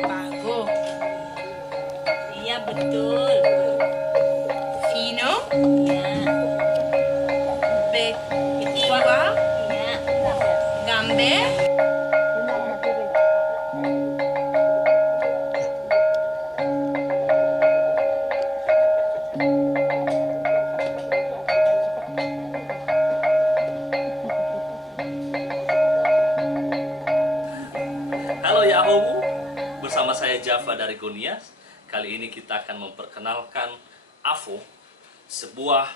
Pago. Iya betul. Fino. Iya. Betua. Iya. Gambe. Halo Yahomu, bersama saya Java dari Gonias. Kali ini kita akan memperkenalkan Avo, sebuah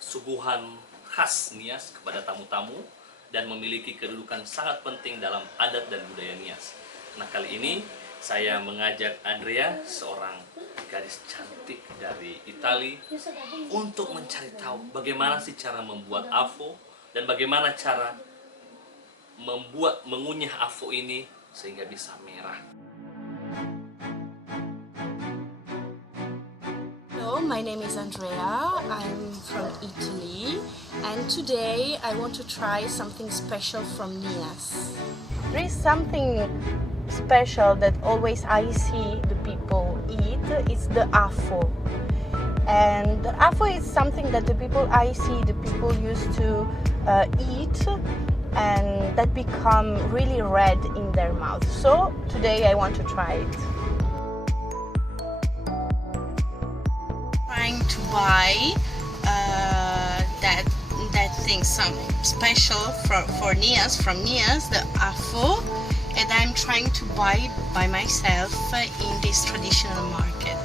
suguhan khas Nias kepada tamu-tamu dan memiliki kedudukan sangat penting dalam adat dan budaya Nias. Nah, kali ini saya mengajak Andrea, seorang gadis cantik dari Italia, untuk mencari tahu bagaimana sih cara membuat Avo dan bagaimana cara mengunyah Avo ini sehingga bisa merah. Hello, my name is Andrea. I'm from Italy, and today I want to try something special from Nias. There is something special that always I see the people eat. It's the Avo. And the Avo is something that the people I see, the people used to eat, and that become really red in their mouth. So today I want to try it. Trying to buy that thing, some special for Nias, from Nias, the Avo, and I'm trying to buy it by myself in this traditional market.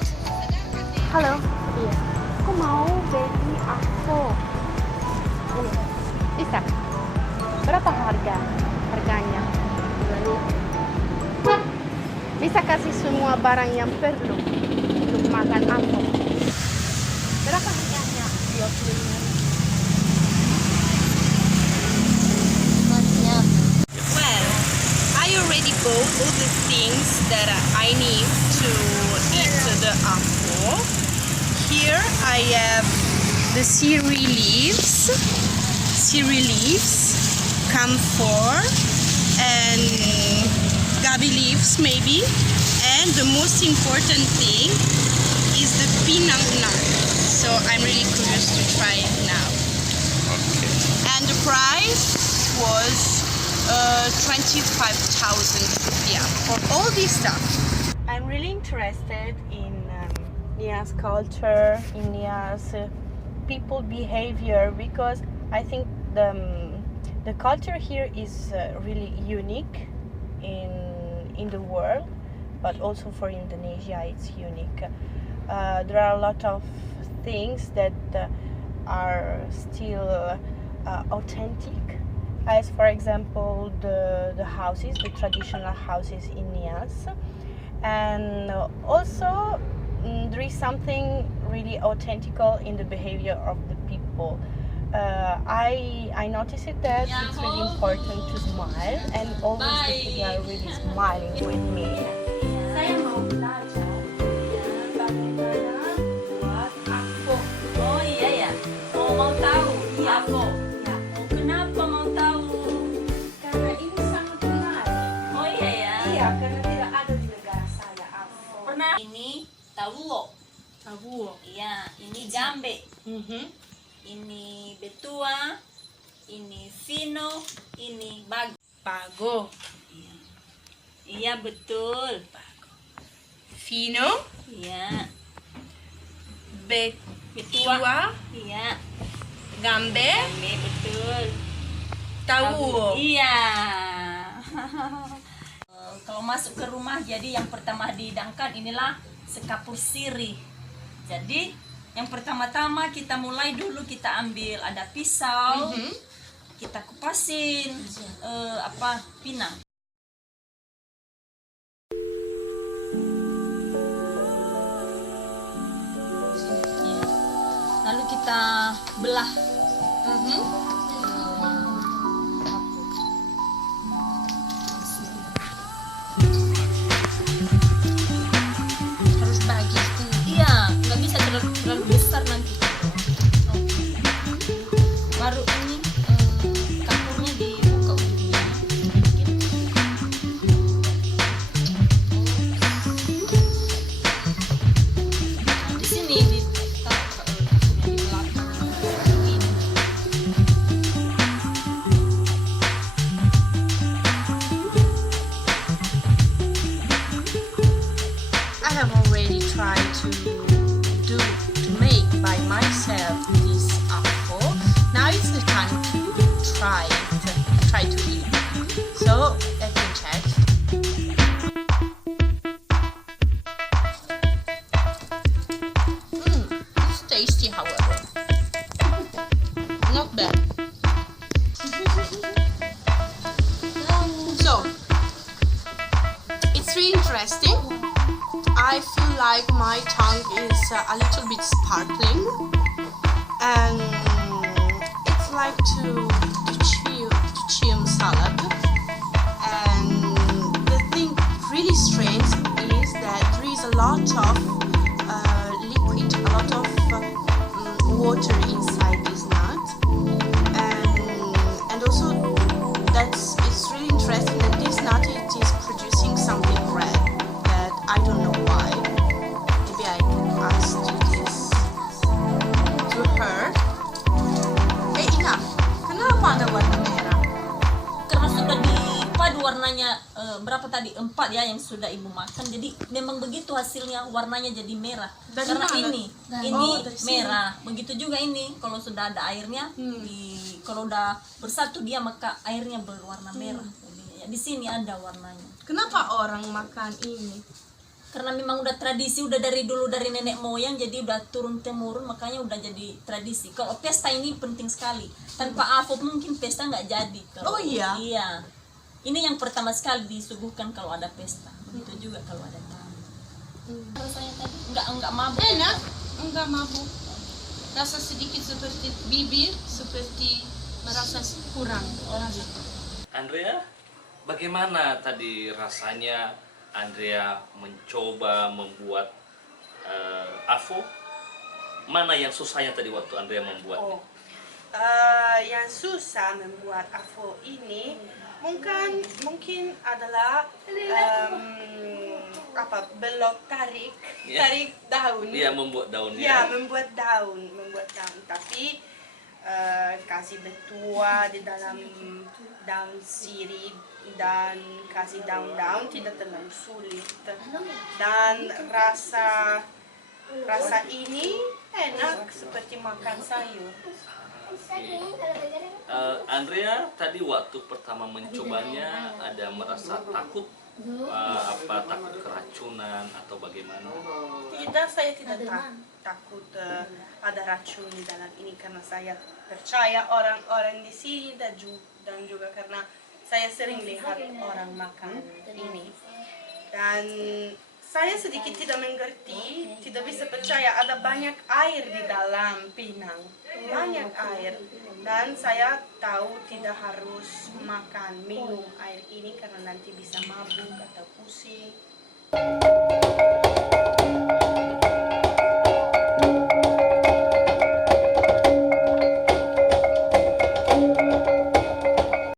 Halo, iya, aku mau beli Avo. Bisa? Berapa harganya? Bisa kasih semua barang yang perlu untuk makan Avo. Berapa harganya? 25. Well, I already bought all the things that I need to eat the Avo. Here I have the celery leaves, camphor, and gabi leaves maybe, and the most important thing is the pinang nut. So I'm really curious to try it now. Okay. And the price was 25,000 rupiah for all this stuff. I'm really interested in Nias culture, in Nias people behavior, because I think the culture here is really unique in the world, but also for Indonesia it's unique. There are a lot of things that are still authentic, as for example the houses, the traditional houses in Nias, and also there is something really authentical in the behavior of the people. I noticed it that it's really important to smile, and always the people are really smiling with me. Saya mau belajar bagaimana buat Avo. Oh iya ya. Oh mau tahu? Avo. Ya, Oh, kenapa mau tahu? karena ini sangat menarik. Oh iya ya. Iya, karena tidak ada di negara saya Avo. Pernah? Ini tawo. Avo. Iya. Ini jambe. Mhm. Ini betua. Ini fino. Ini bago. Pago. Iya betul. Fino. Iya. Betua. Iya. Gambe. Ini betul. Tahu. Iya. Kalau masuk ke rumah, jadi yang pertama dihidangkan inilah sekapur sirih. Jadi yang pertama-tama kita mulai dulu, kita ambil ada pisau, kita kupasin pinang. Lalu kita belah. Harus bagi itu. Iya, nggak bisa terlalu besar nanti. Baru ini kapurnya dibuka dulu sedikit. try to make by myself this apple. Now it's the time to try to eat. So let me check. It's tasty, however. Not bad. So it's really interesting. I feel like my tongue is a little bit sparkling, and it's like to chew salad. And the thing really strange is that there is a lot of liquid, a lot of water inside this nut, and also it's really interesting that this nut it is producing something red that I don't know why. Maybe I can ask this to her. Hey Ina, kenapa ada warna merah? Karena sudah dipadu warnanya berapa tadi 4 ya yang sudah ibu makan, jadi memang begitu hasilnya warnanya jadi merah. Dari Karena mana? ini dari sini. merah, begitu juga ini kalau sudah ada airnya kalau udah bersatu dia maka airnya berwarna merah. Jadinya, di sini ada warnanya. Kenapa orang makan ini? Karena memang udah tradisi, udah dari dulu dari nenek moyang, jadi udah turun temurun, makanya udah jadi tradisi. Kalau pesta ini penting sekali, tanpa afo mungkin pesta nggak jadi. Oh iya? Iya, ini yang pertama sekali disuguhkan kalau ada pesta, begitu juga kalau ada tamu. Rasanya tadi nggak mabuk. Enak, enggak mabuk. Rasa sedikit seperti bibir, seperti merasa kurang. Andrea, bagaimana tadi rasanya Andrea mencoba membuat AVO? Mana yang susahnya tadi waktu Andrea membuatnya? Yang susah membuat AVO ini mungkin adalah belok tarik daun. Iya, membuat daunnya. Ya, membuat daun. Tapi kasih betua di dalam daun sirih dan kasih daun-daun tidak terlalu sulit. Dan rasa ini enak seperti makan sayur. Andrea tadi waktu pertama mencobanya ada merasa takut, takut keracunan atau bagaimana? Tidak, saya tidak takut ada racun di dalam ini karena saya percaya orang-orang di sini dan juga karena saya sering lihat orang makan ini. Dan saya sedikit tidak mengerti, tidak bisa percaya ada banyak air di dalam pinang. Banyak air. Dan saya tahu tidak harus minum air ini karena nanti bisa mabuk atau pusing.